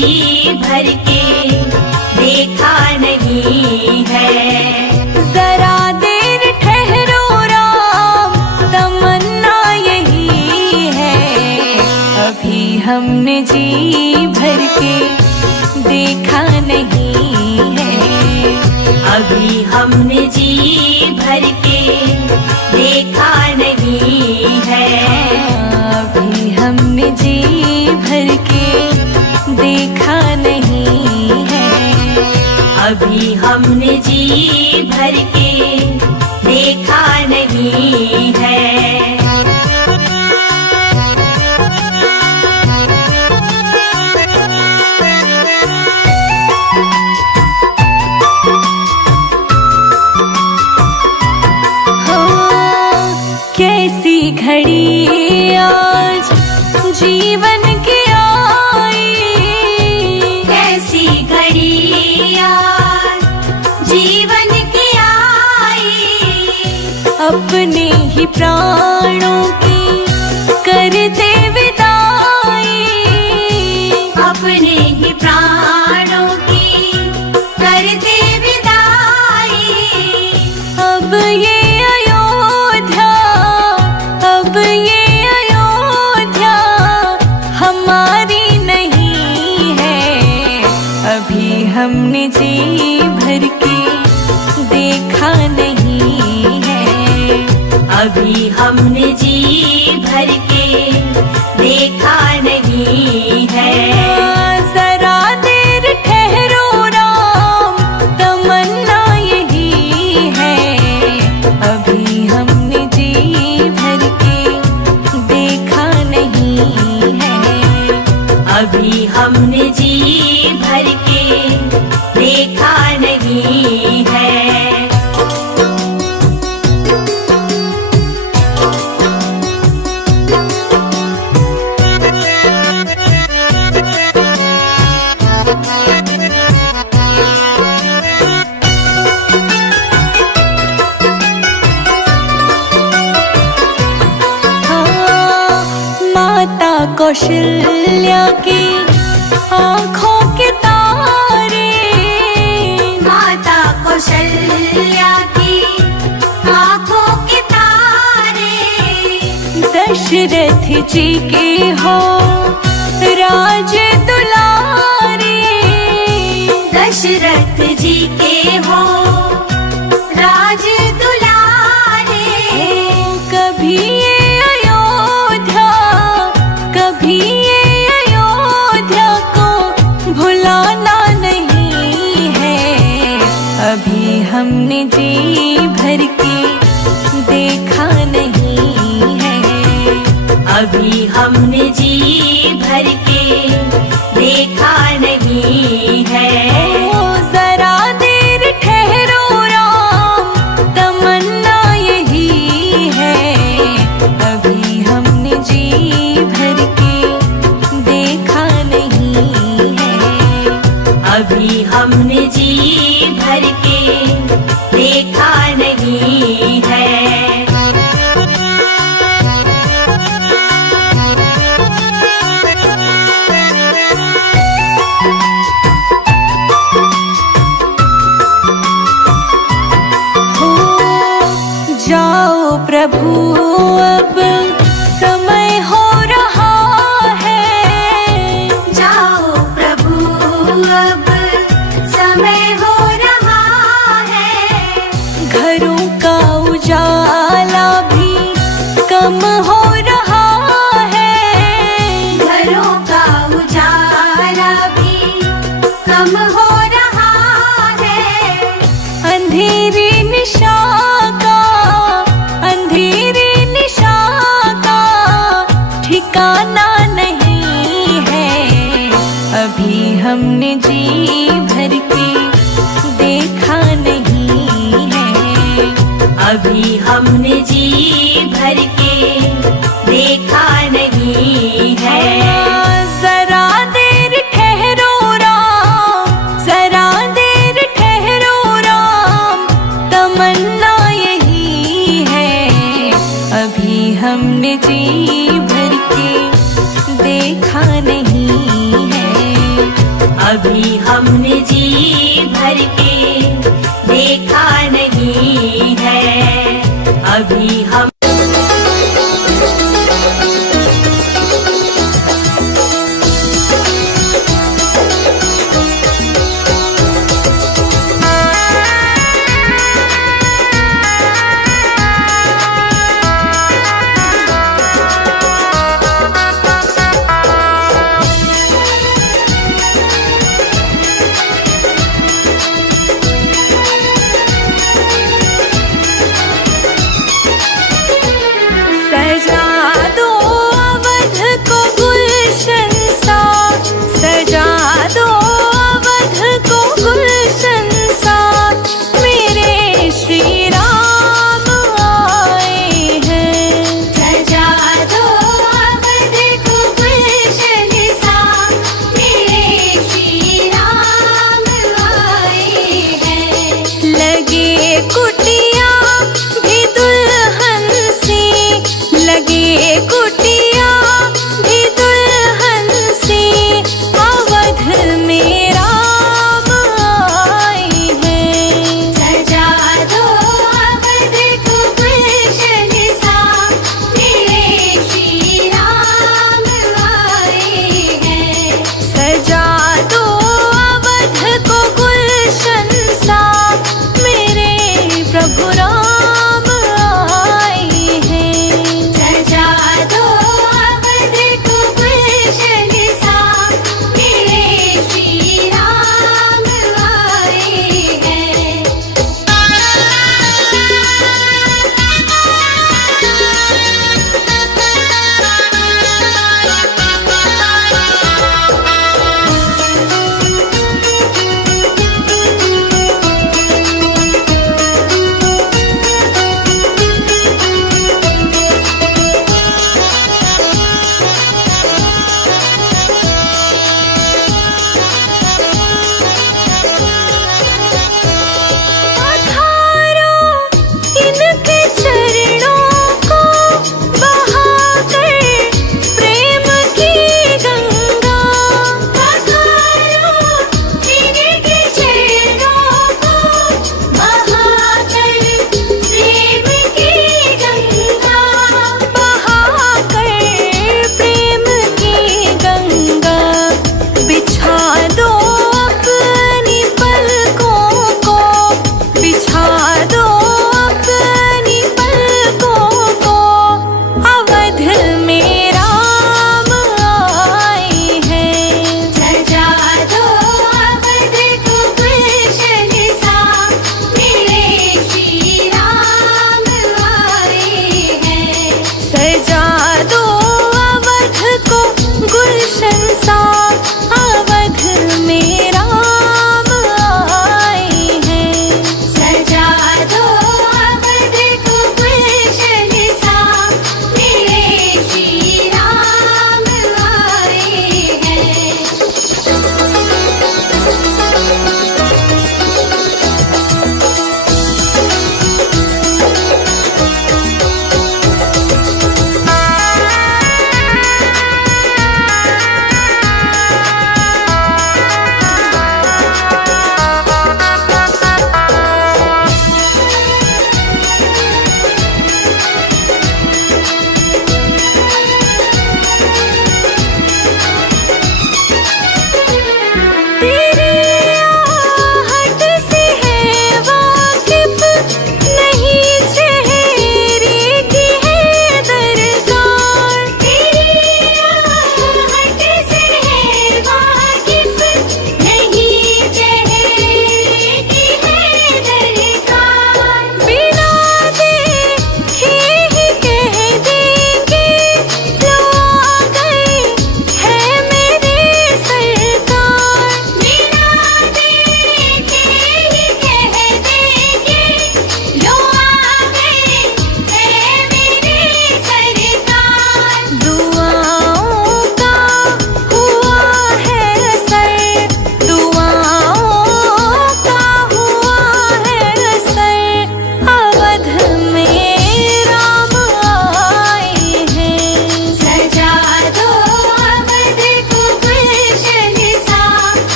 भर के देखा नहीं है। जरा देर ठहरो राम, तमन्ना यही है, अभी हमने जी भर के देखा नहीं है। अभी हमने जी भर के देखा नहीं है। अभी हमने जी भर के देखा नहीं है। अभी हमने जी भर के देखा नहीं है। कैसी घड़ी आज जीवन की आई, कैसी घड़ी आज जीवन की आई। अपने ही प्राणों की करते विदाई, अपने ही प्राणों की करते विदाई। अब ये अब ये अयोध्या हमारी नहीं है। अभी हमने जी भर के देखा नहीं है। अभी हमने जी भर के देखा नहीं है। जरा देर ठहरो राम, तमन्ना यही है, अभी हमने जी भर के देखा नहीं है। अभी हमने जी भर के देखा नहीं है। माता कौशल्या की आँखों के तारे, माता कौशल्या की आँखों के तारे। दशरथ जी के हो राज दुलारे, दशरथ जी के हो राज दुलारे। कभी ये अयोध्या, कभी ये अयोध्या को भुलाना नहीं है। अभी हमने जी भर के देखा नहीं है। अभी हमने जी भर के देखा नहीं है। जरा देर ठहरो राम, तमन्ना यही है, अभी हमने जी भर के देखा नहीं है। अभी हमने जी भर के देखा नहीं है। जाओ प्रभु अब समय हो रहा है। जाओ प्रभु अब समय हो रहा है। घरों का उजाला भी कम हो रहा है। घरों का उजाला भी कम हो रहा है। अंधेरी निशा का, अंधेरी निशा का ठिकाना नहीं है। अभी हमने जी भर के देखा नहीं है। अभी हमने जी भर के देखा नहीं है। जरा देर ठहरो राम, जरा देर ठहरो राम, तमन्ना यही है, अभी हमने जी भर के देखा नहीं है। हमने जी भर के देखा नहीं है। अभी हम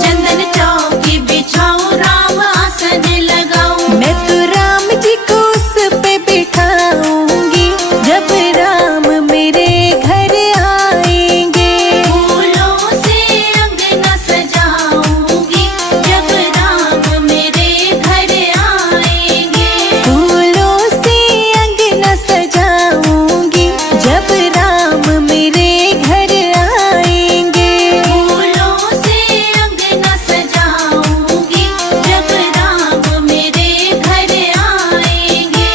चंदन चौकी बिछाऊं, राम आसन लगाऊं। मैं तो राम जी को उस पे बिठाऊंगी जब राम मेरे घर आएंगे। फूलों से अंगना सजाऊंगी जब राम मेरे घर आएंगे। फूलों से अंगना सजाऊंगी जब राम मेरे घर आएंगे। फूलों से अंगना सजाऊंगी जब राम मेरे घर आएंगे।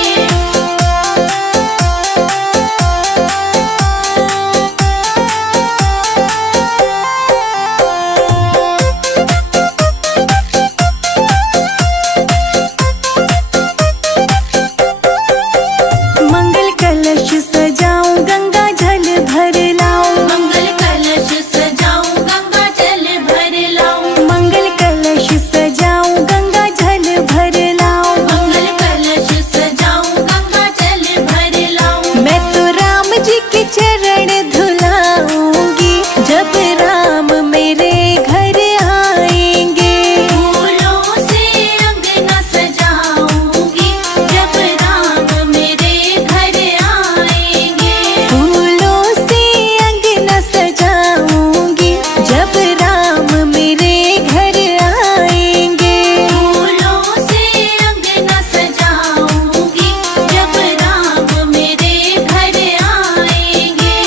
मंगल कलश सजाऊं, गंगा जल भर लाऊं। मंगल कलश सजाऊं, गंगा जल भर लाऊं। मंगल कलश सजाऊं, गंगा जल भर लाऊं। मंगल कलश सजाऊं, गंगा जल भर लाऊं। मैं तो राम जी के चरण धुलाऊंगी जब राम मेरे घर आएंगे। फूलों से अंगना सजाऊंगी जब राम मेरे घर आएंगे। फूलों से अंगना सजाऊंगी जब राम मेरे घर आएंगे। फूलों से अंगना सजाऊंगी जब राम मेरे घर आएंगे।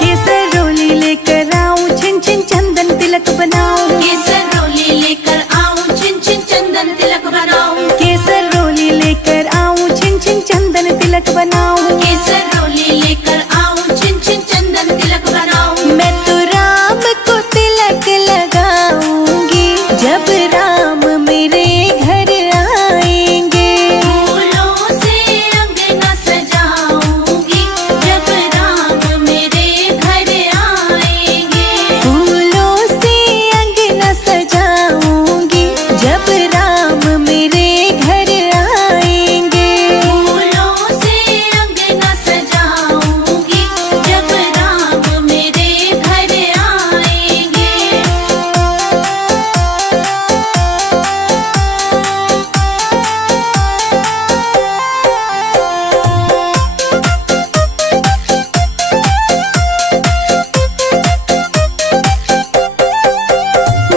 केसर रोली लेकर आऊं, छिन छिन चंदन तिलक बनाऊं। केसर रोली लेकर आऊं, छिन छिन चंदन तिलक बनाऊं। केसर रोली लेकर आऊं, छिन छिन चंदन तिलक बनाऊं। केसर रोली लेकर आऊं, छिन छिन चंदन तिलक बनाऊं। मैं तो राम को तिलक लगाऊंगी जब राम मेरे घर आएंगे। फूलों से अंगना सजाऊंगी जब राम मेरे घर आएंगे। फूलों से अंगना सजाऊंगी जब राम मेरे घर आएंगे। फूलों से अंगना सजाऊंगी जब राम मेरे घर आएंगे।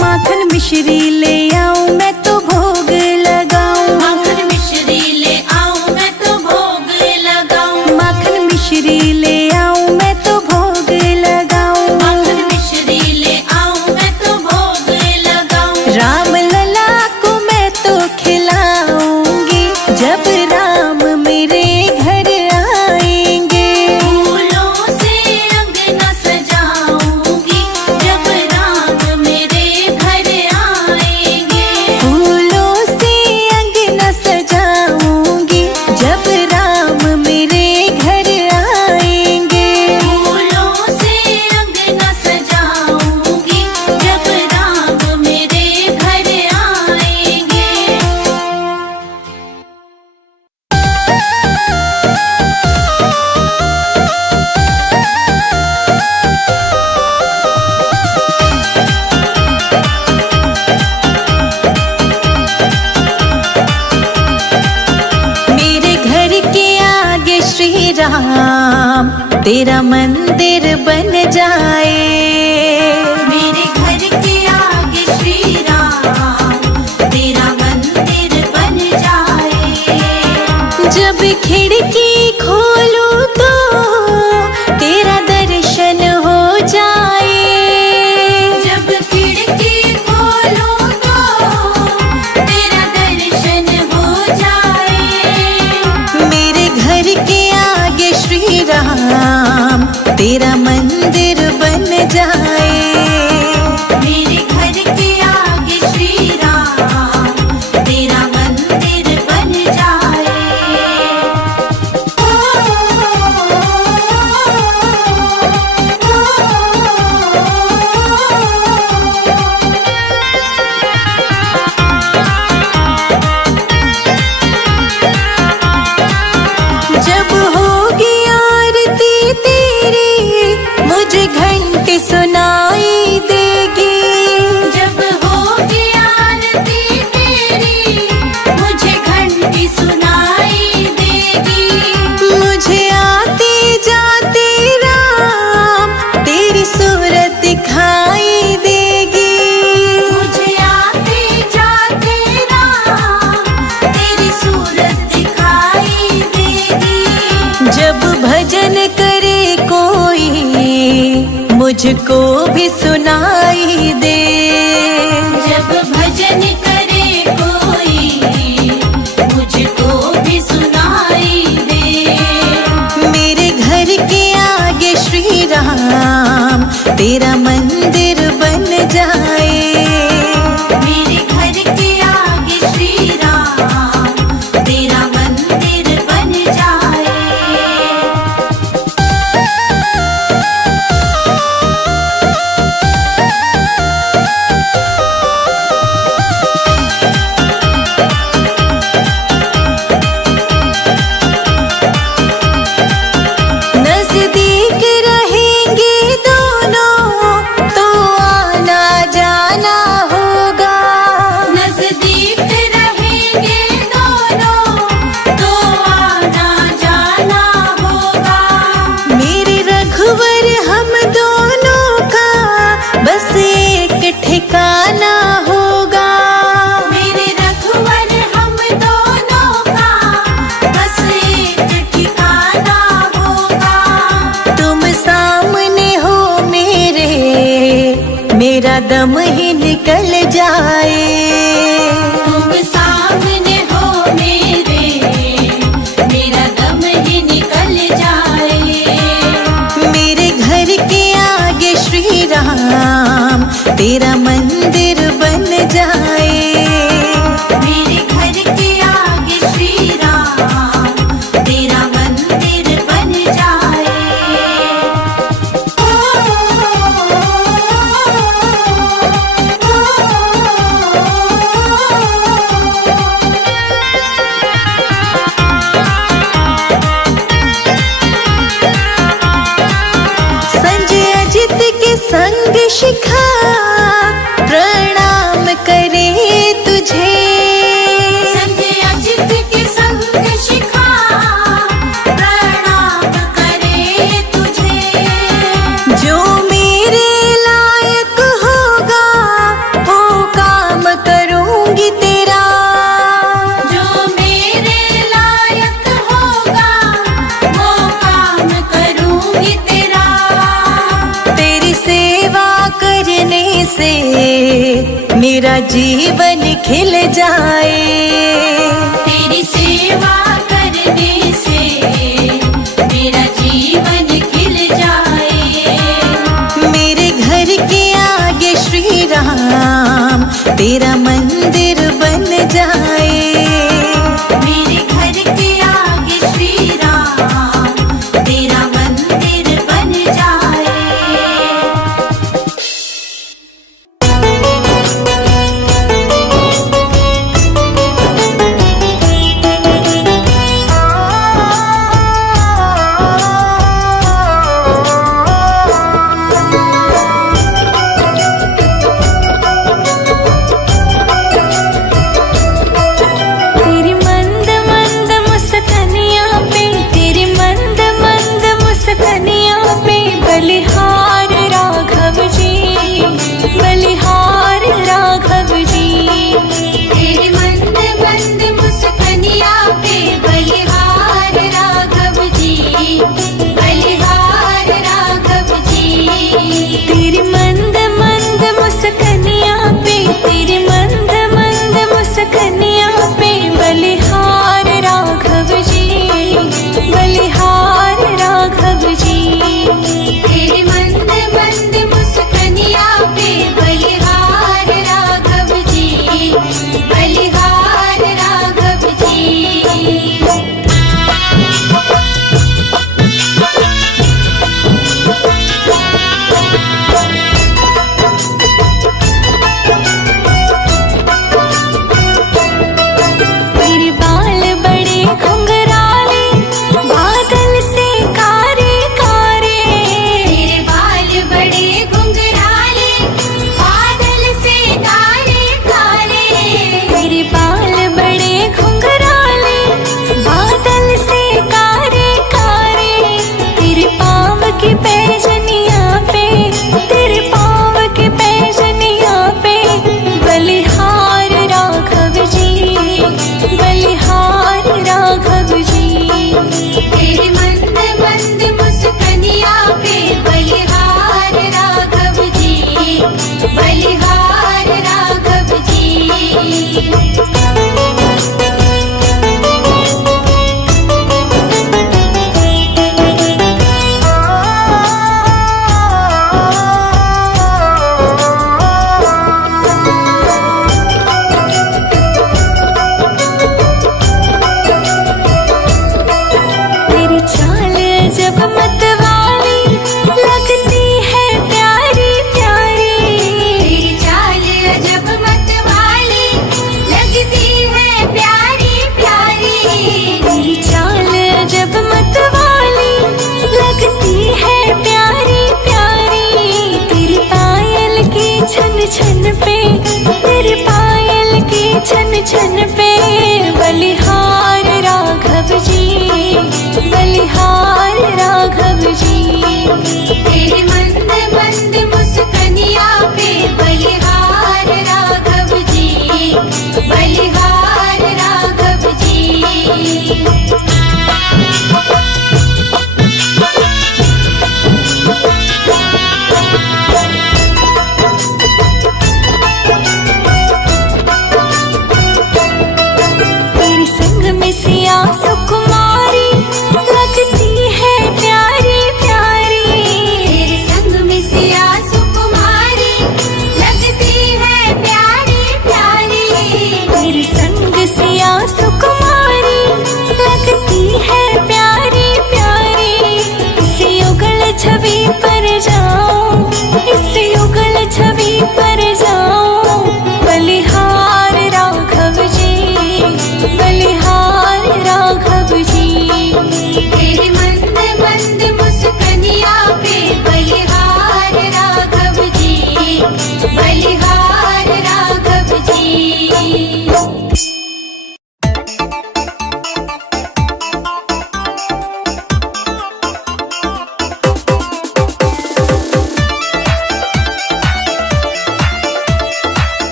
माखन मिश्री ले आऊं, मैं तो भोग लगाऊं। माखन मिश्री ले आऊं, मैं तो भोग लगाऊं। माखन मिश्री ले आऊं, मैं तो भोग लगाऊं। माखन मिश्री ले आऊं, मैं तो भोग लगाऊं। राम लला को मैं तो खिलाऊंगी जब राम मेरे घर आएंगे। फूलों से अंगना सजाऊंगी जब राम मेरे घर आएंगे। फूलों से अंगना सजाऊंगी जब राम मेरे घर आएंगे। फूलों से अंगना सजाऊंगी जब राम मेरे घर आएंगे। मेरे घर के आगे श्री राम तेरा मंदिर बन जाए। मेरे घर के आगे श्री राम तेरा मंदिर बन जाए। जब खिड़की खोलूं तो तेरा दर्शन हो जाए। जब खिड़की खोलूं तो तेरा दर्शन हो जाए। मेरे घर के आगे श्री राम तेरा मंदिर बन मुझको भी सुनाई दे। जब भजन करे कोई मुझको भी सुनाई दे। मेरे घर के आगे श्री राम तेरा मंदिर बन जाए। मेरे घर के आगे श्री राम तेरा मंदिर बन जाए। नजदीक रहेंगे दोनों तो आना जाना होगा। नजदीक रहेंगे दोनों तो आना जाना होगा। मेरे रघुवर हम दोनों का बस एक ठिकाना होगा। मेरे रघुवर हम दोनों का बस एक ठिकाना होगा। तुम सामने हो मेरा दम ही निकल जाए। तुम सामने हो मेरा दम ही निकल जाए। मेरे घर के आगे श्री राम तेरा मंदिर बन जाए। मेरे घर के आगे श्री राम तेरा मंदिर बन जाए। संजय अजित के संग शिखा प्रणाम करे तुझे। संजय अजित के संग शिखा प्रणाम करे तुझे। जो मेरे लायक होगा वो काम करूंगी तेरा। जो मेरे लायक होगा वो काम करूंगी तेरा। तेरी सेवा करने से मेरा जीवन खिल जाए। तेरी सेवा करने से मेरा जीवन खिल जाए। मेरे घर के आगे श्री राम तेरा मंदिर बन जाए। मेरे घर के आगे श्री राम तेरा मंदिर बन जाए। छन पे बलिहार राघव जी, बलिहार राघव जी। तेरे मंद मंद मुस्कनिया पे बलिहार राघव जी, बलिहार राघव जी। तेरे संग में सिया सुकुमारी लगती है प्यारी प्यारी। तेरे संग में सिया सुकुमारी लगती है प्यारी प्यारी। तेरे संग सिया सुकुमारी लगती है प्यारी प्यारी। इस युगल छवि पर जाऊं, इस युगल छवि पर जाऊं, बलिहार राघव जी, बलिहार राघव जी। तेरे मंद मंद मुस्कनिया पे बलिहार राघव जी, बलिहार राघव जी।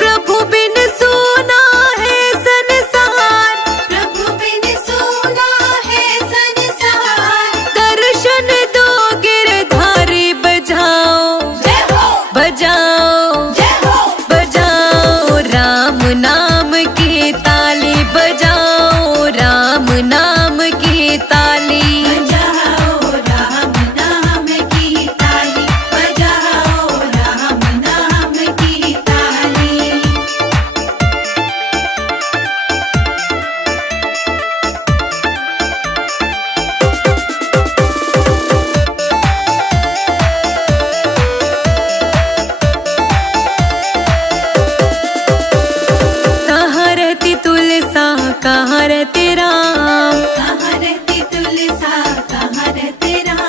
प्रभु बिन सोना है संसार, प्रभु बिन सोना है संसार। दर्शन दो गिरधारी बजाओ, जय हो, बजाओ, जय हो, बजाओ राम नाम की ताली, बजाओ राम नाम की ताली। बजाओ राम नाम की ताली, बजाओ राम नाम की ताली। कहाँ रहती तुलसा, कहाँ रहते राम, कहाँ रहती तुलसा, कहाँ रहते राम।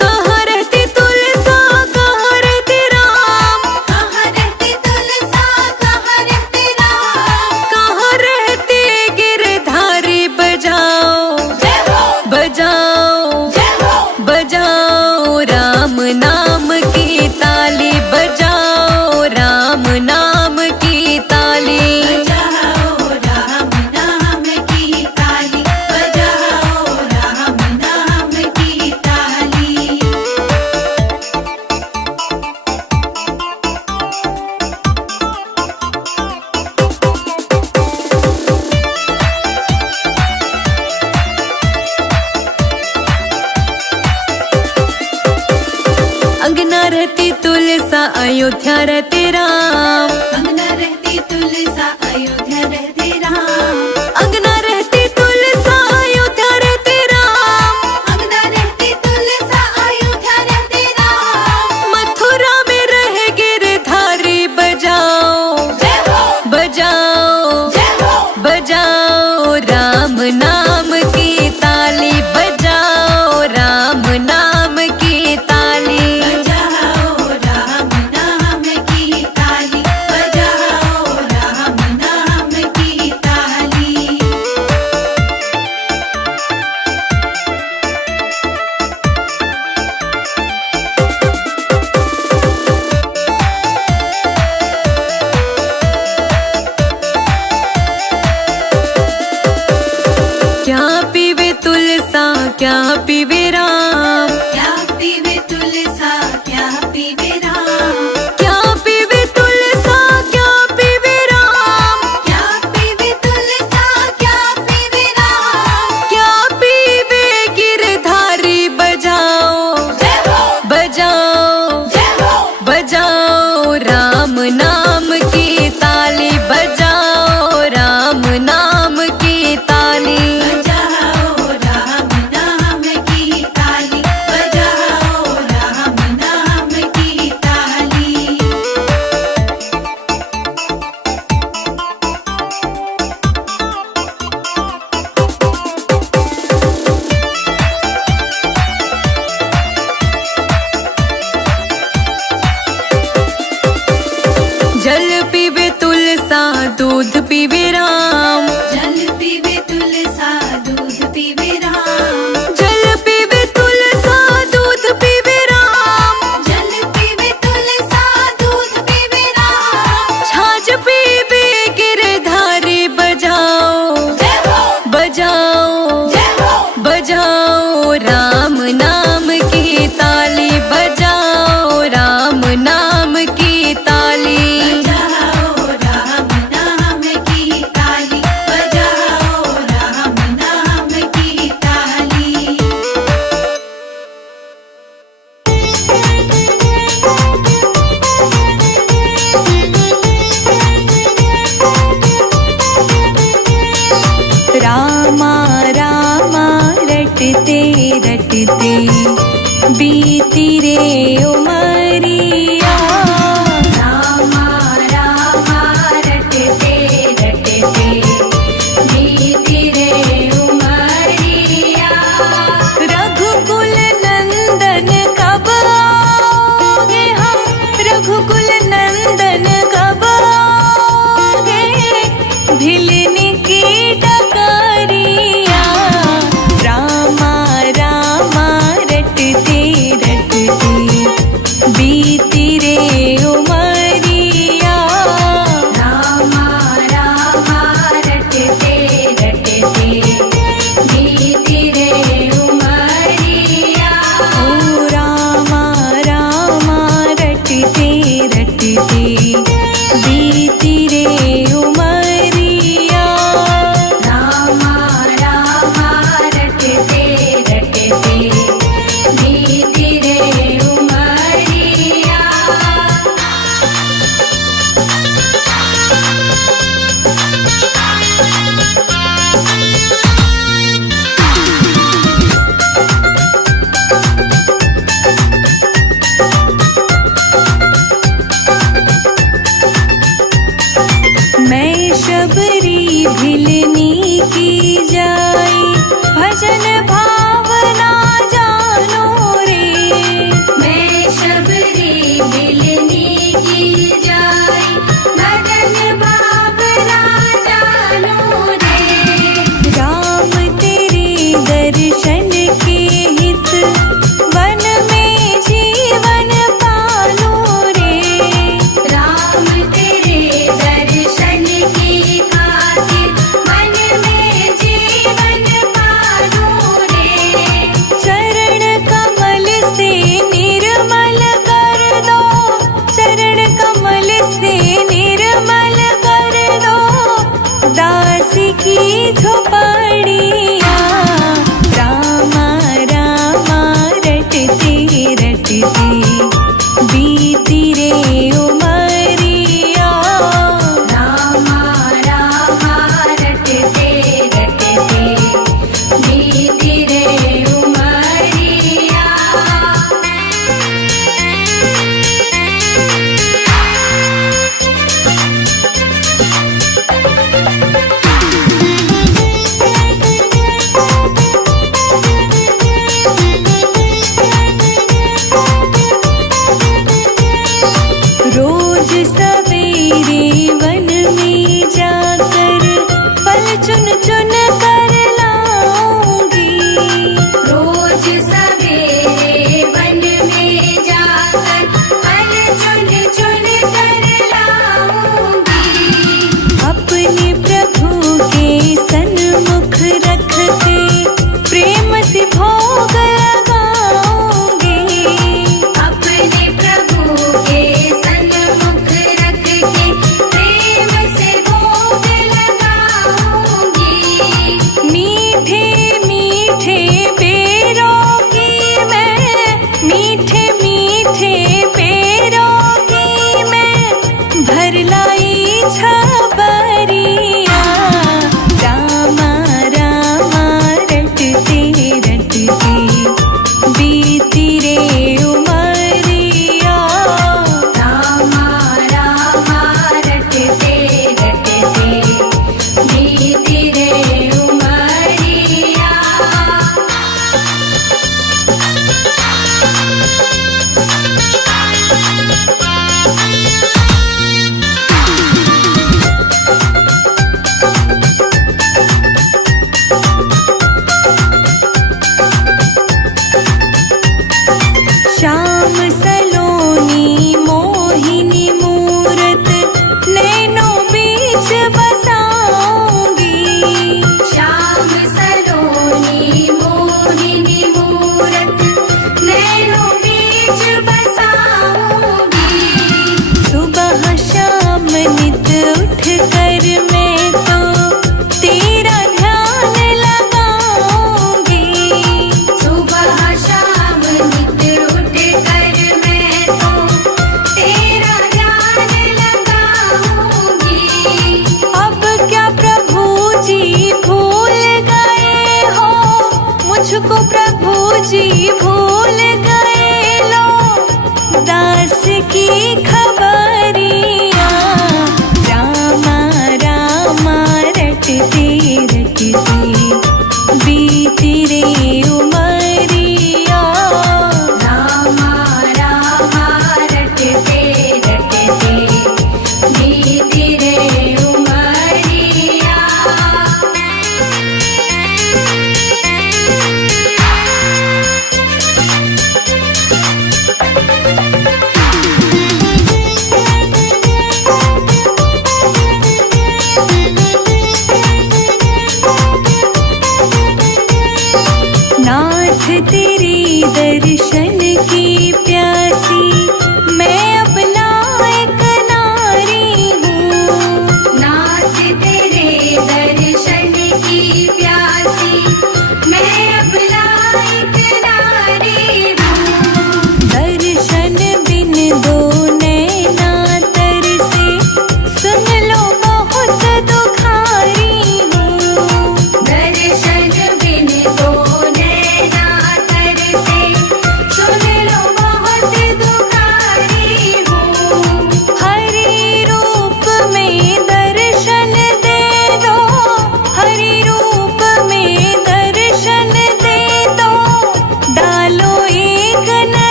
कहाँ रहती तुलसा, कहाँ रहते राम, कहाँ रहती तुलसा, कहाँ रहते राम। कहाँ रहते गिरधारी बजाओ, जय हो, बजाओ, जय हो, बजाओ राम नाम की ताली, बजाओ राम नाम की ताली। बजाओ राम नाम की ताली, बजाओ राम नाम की ताली। अंगना रहती तुलसा, अयोध्या रहते राम, अंगना रहती तुलसा, अयोध्या रहते राम। अंगना रहती तुलसा, अयोध्या रहते राम। अंगना रहती तुलसा, अयोध्या रहते राम। मथुरा में रहे गिरधारी बजाओ, जय हो, बजाओ, जय हो, बजाओ राम नाम की ताली, बजाओ राम नाम की ताली। बजाओ राम नाम की ताली, बजाओ राम नाम रटते बीती रे उमरिया। रामा रामा रटते रटते बीती रे उमरिया। मैं शबरी भिलनी की जाई भजन भावना जानो रे। मैं शबरी भिलनी की जाई भजन भावना जानो रे। राम तेरे दर्शन के हित वन में जीवन पालो रे। राम तेरे दर्शन की खातिर मन में जीवन पालो रे। चरण कमल से निर्मल कर दो, चरण कमल से निर्मल कर दो दास की झोपड़िया। रामा रामा रटते रटते बीती रे उमरिया। रामा रामा रटते रटते बीती रे उमरिया। रोज सवेरे वन में जाकर फल चुन चुन कर लाऊंगी। रोज सवेरे वन में जाकर फल चुन चुन कर लाऊंगी। अपने प्रभु के सन्मुख रख के प्रेम से भोग लगाऊंगी। अपने प्रभु के सन्मुख रख के प्रेम से भोग लगाऊंगी। मीठे मीठे पेरों की मैं, मीठे मीठे पेरों की मैं भर लाई छबरिया। रामा रामा रटते रटते बीती रे उमरिया। रामा रामा रटते रटते बीती रे उमरिया।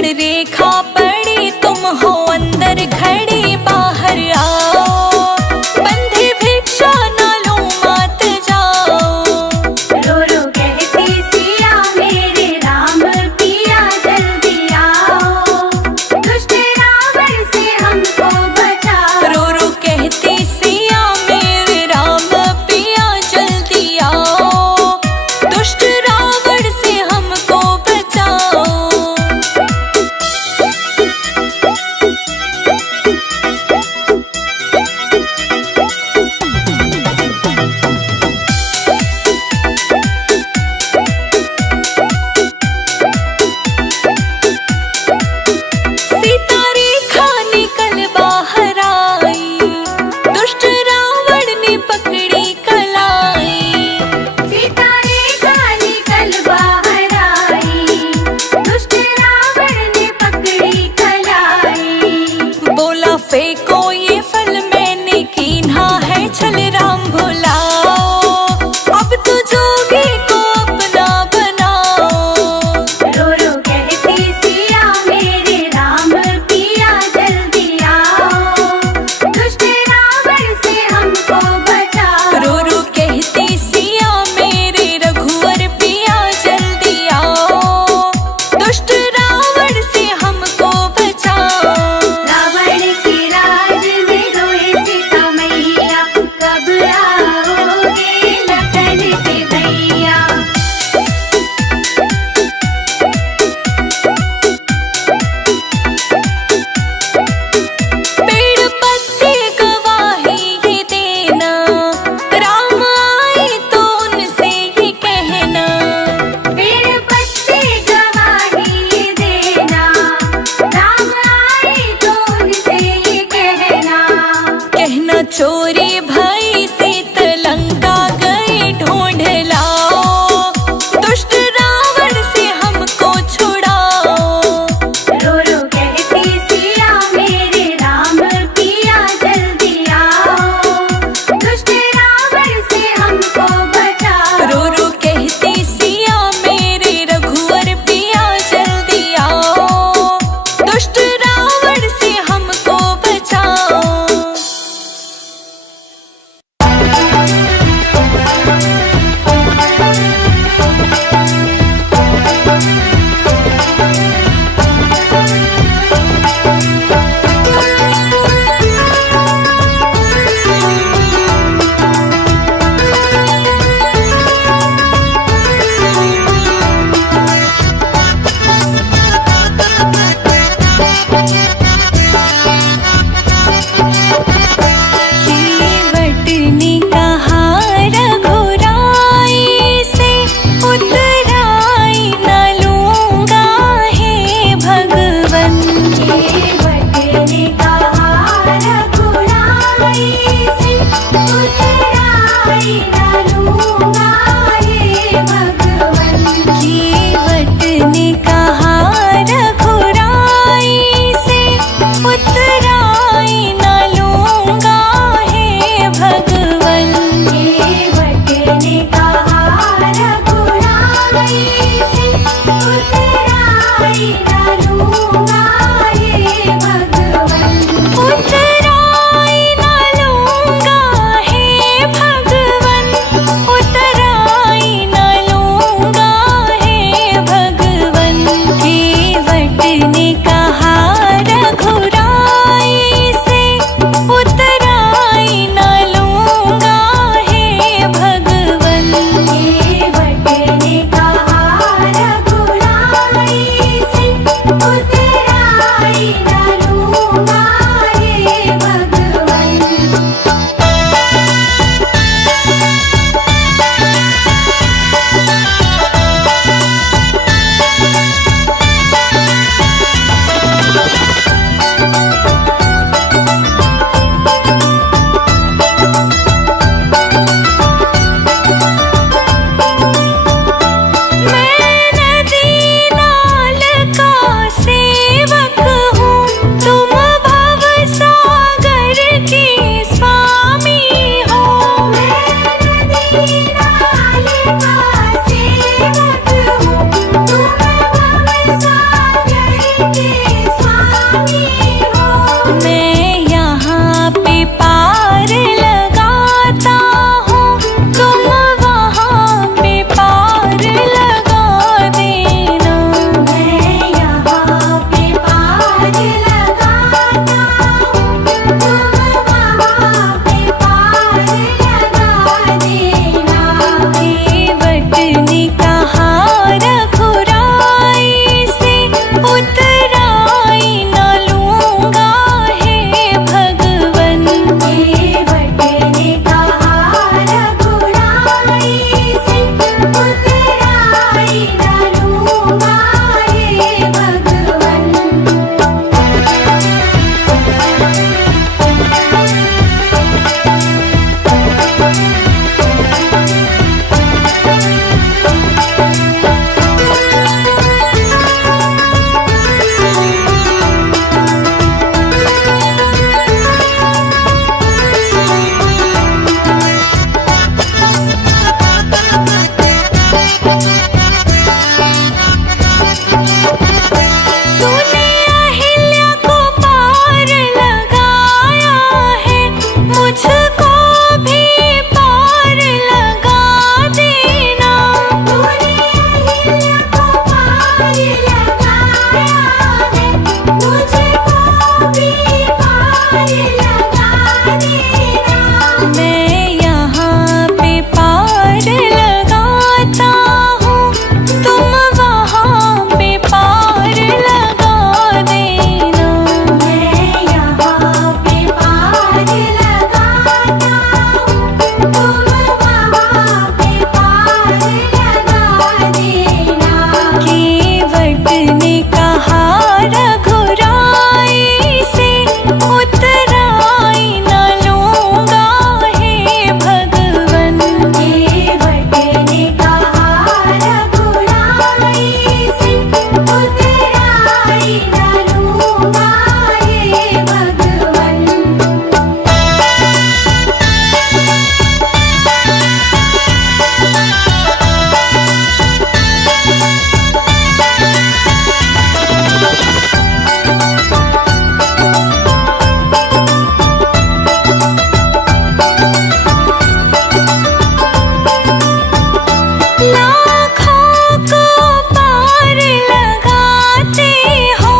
लक्ष्मण रेखा पड़ी तुम हो अंदर खड़ी बाहर आओ, बंधे भिक्षा ना लो मात जाओ। रो रो कहती सिया मेरे राम पिया जल्दी आओ, दुष्ट रावण से हमको बचाओ। रो रो कहती सिया मेरे राम पिया जल्दी आओ, दुष्ट रावण से हमको बचाओ। सीता रेखा निकल बाहर आई, दुष्ट रावण ने पकड़ी कलाई। सीता रेखा निकल बाहर आई, दुष्ट रावण ने पकड़ी कलाई। बोला फेंको ये फल मैंने कीन्हा है छल राम भुलाओ, अब तो जोगी को अपना बनाओ। रो रो कहती सिया मेरे राम पिया जल्दी आओ, दुष्ट रावण से हमको बचाओ। रो रो कहती सिया मेरे रघुवर पिया जल्दी आओ, दुष्ट रावण से हमको बचाओ। रावण के राज में रोए सीता मैया, कब आओगे लखन के भैया। पेड़ पत्ते गवाही ये देना, राम आए तो उनसे ये कहना। पेड़ पत्ते गवाही देना, राम आए तो उनसे ये कहना। कहना चोरी भई सीत लंका गए ढूंढ लाओ, दुष्ट रावण से हमको छुड़ाओ। रो रो कहती सिया मेरे राम पिया जल्दी आओ, दुष्ट रावण से हमको बचाओ। रो रो कहती सिया मेरे रघुवर पिया जल्दी आओ, दुष्ट रावण से हमको बचाओ। कीवटनी कहा रघुराई से उतराई न लूंगा हे भगवन। केवट ने कहा रघुराई से उतराई न लूंगा हे भगवन। कीवट ने कहा रघुराई से उतराई न लूंगा हे भगवन। केवट ने कहा रघुराई से उतराई न लूंगा हे भगवन। उतराई न लूंगा हे भगवन, उतराई न लूंगा हे भगवन। केवट ने कहा रघुराई से उतराई न लूंगा हे भगवन। केवट ने कहा रघुराई से रघुराई से उतराई न लूंगा हे भगवन। केवट ने कहा रघुराई से उतराई न लूंगा हे भगवन। लाखों को पार लगाते हो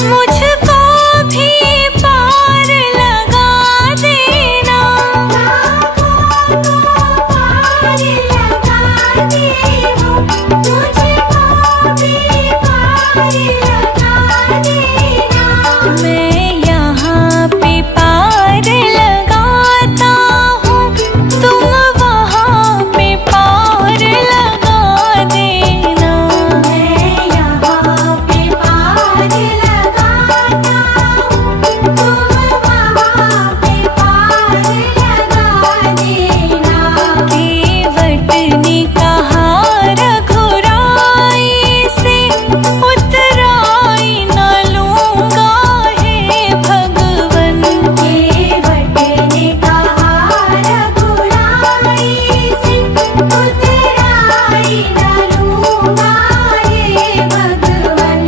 मुझको भी पार लगा देना। लाखों को पार लगाते हो मुझको भी पार लगा देना। मैं यहाँ पे पार लगाता हूँ तुम वहाँ पे पार लगा देना। मैं यहाँ पे पार लगाता हूँ तुम वहाँ पे पार लगा देना। केवट ने कहा रघुराई से उतराई न लूंगा हे भगवन। केवट ने कहा रघुराई से उतराई न लूंगा हे भगवन।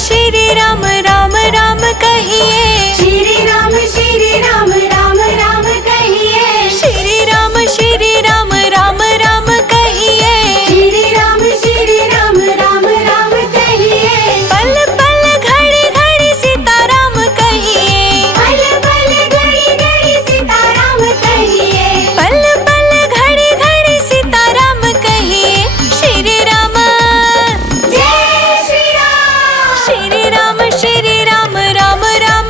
श्री राम राम राम कहिए। श्री राम राम राम कहिए। श्री राम राम राम कहिए। श्री राम राम कहिए। पल पल घड़ी घड़ी सीताराम कहिए। पल पल घड़ी घड़ी सीताराम कहिए। पल पल घड़ी घड़ी सीताराम कहिए। श्री राम जय श्री राम। राम राम राम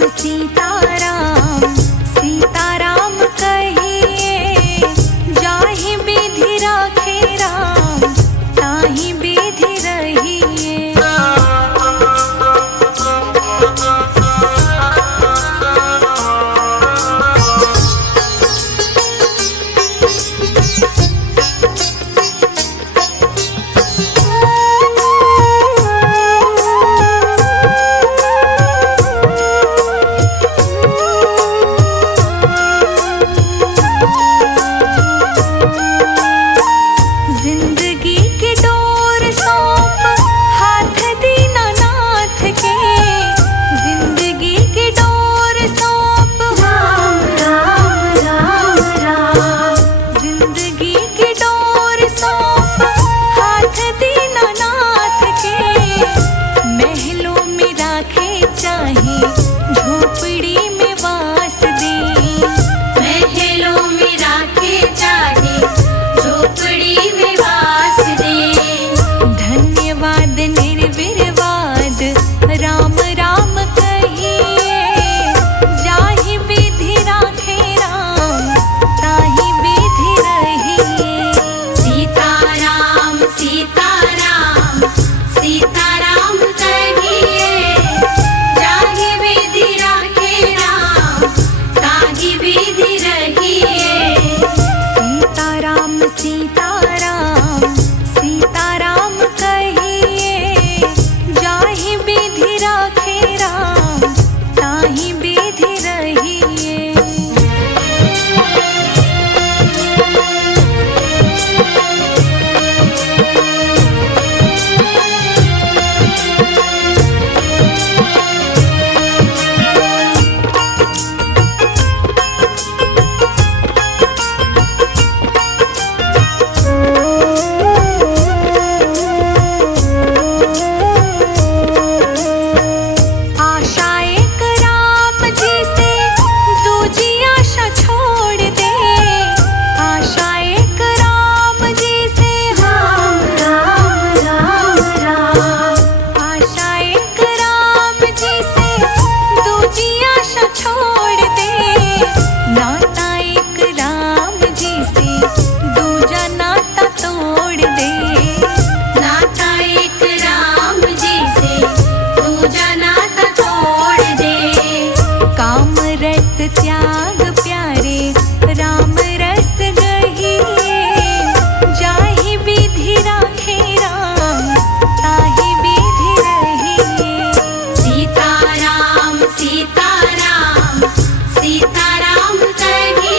सीताराम सीताराम कहिए, जाहि विधि राखे राम ताहि विधि रहिए। जिंदगी की डोर सौंप हाथ दीनानाथ के, जिंदगी की डोर सौंप राम राम राम राम जिंदगी की डोर सौंप हाथ दीनानाथ के। महलों में राखे चाहे झोपड़ी में वास दे, महलों में राखे चाहे झोपड़ी में वास दे। धन्यवाद निर्विवाद राम राम कहिए, जाहि विधि राखे राम ताहि विधि रहिए। सीताराम सीताराम सीताराम कहिए, जाहि विधि राखे राम ताहि विधि रहिए। सीताराम सीताराम सीताराम कहिए, जाहि विधि राखे राम ताहि विधि रहिए। आशा एक राम जी से दूजी आशा छोड़ दे, आशा एक राम जी से राम राम राम राम आशा एक राम जी से दूजी आशा छोड़ दे। नाता एक राम जी से दूजा नाता तोड़ दे, नाता एक राम जी से दूजा नाता तोड़ दे। काम रस त्याग प्यारे राम रस गहिए, जाहि विधि राखे राम ताहि विधि रहिए। सीताराम सीताराम सीताराम कहिए,